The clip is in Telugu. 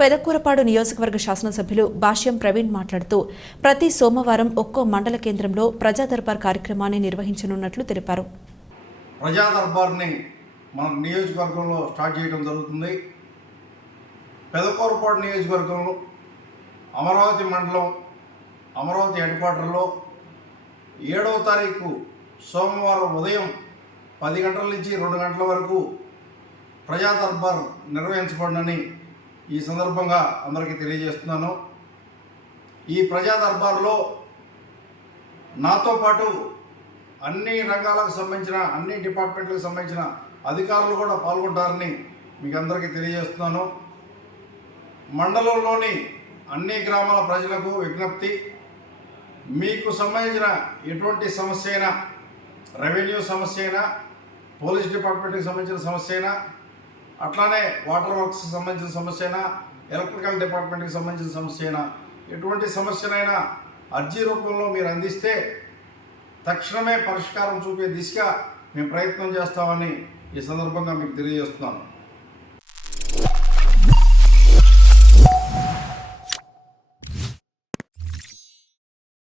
పెదకూరపాడు నియోజకవర్గ శాసనసభ్యులు భాష్యం ప్రవీణ్ మాట్లాడుతూ ప్రతి సోమవారం ఒక్కో మండల కేంద్రంలో ప్రజా దర్బార్ కార్యక్రమాన్ని నిర్వహించనున్నట్లు తెలిపారు. ప్రజా దర్బార్ని మన నియోజకవర్గంలో స్టార్ట్ చేయడం జరుగుతుంది. పెదకూరపాడు నియోజకవర్గంలో అమరావతి మండలం అమరావతి హెడ్ క్వార్టర్లో 7వ తారీఖు సోమవారం ఉదయం 10 గంటల నుంచి 2 గంటల వరకు ప్రజా దర్బార్ నిర్వహించబడినని ఈ సందర్భంగా అందరికీ తెలియజేస్తున్నాను. ఈ ప్రజా దర్బార్లో నాతో పాటు అన్ని రంగాలకు సంబంధించిన అన్ని డిపార్ట్మెంట్లకు సంబంధించిన అధికారులు కూడా పాల్గొంటారని మీకు అందరికీ తెలియజేస్తున్నాను. మండలంలోని అన్ని గ్రామాల ప్రజలకు విజ్ఞప్తి, మీకు సంబంధించిన ఎటువంటి సమస్య అయినా, రెవెన్యూ సమస్య అయినా, పోలీస్ డిపార్ట్మెంట్కి సంబంధించిన సమస్య అయినా, అట్లానే వాటర్ వర్క్స్కి సంబంధించిన సమస్య అయినా, ఎలక్ట్రికల్ డిపార్ట్మెంట్కి సంబంధించిన సమస్య అయినా, ఎటువంటి సమస్యనైనా అర్జీ రూపంలో మీరు అందిస్తే తక్షణమే పరిష్కారం చూపే దిశగా మేము ప్రయత్నం చేస్తామని ఈ సందర్భంగా మీకు తెలియజేస్తున్నాను.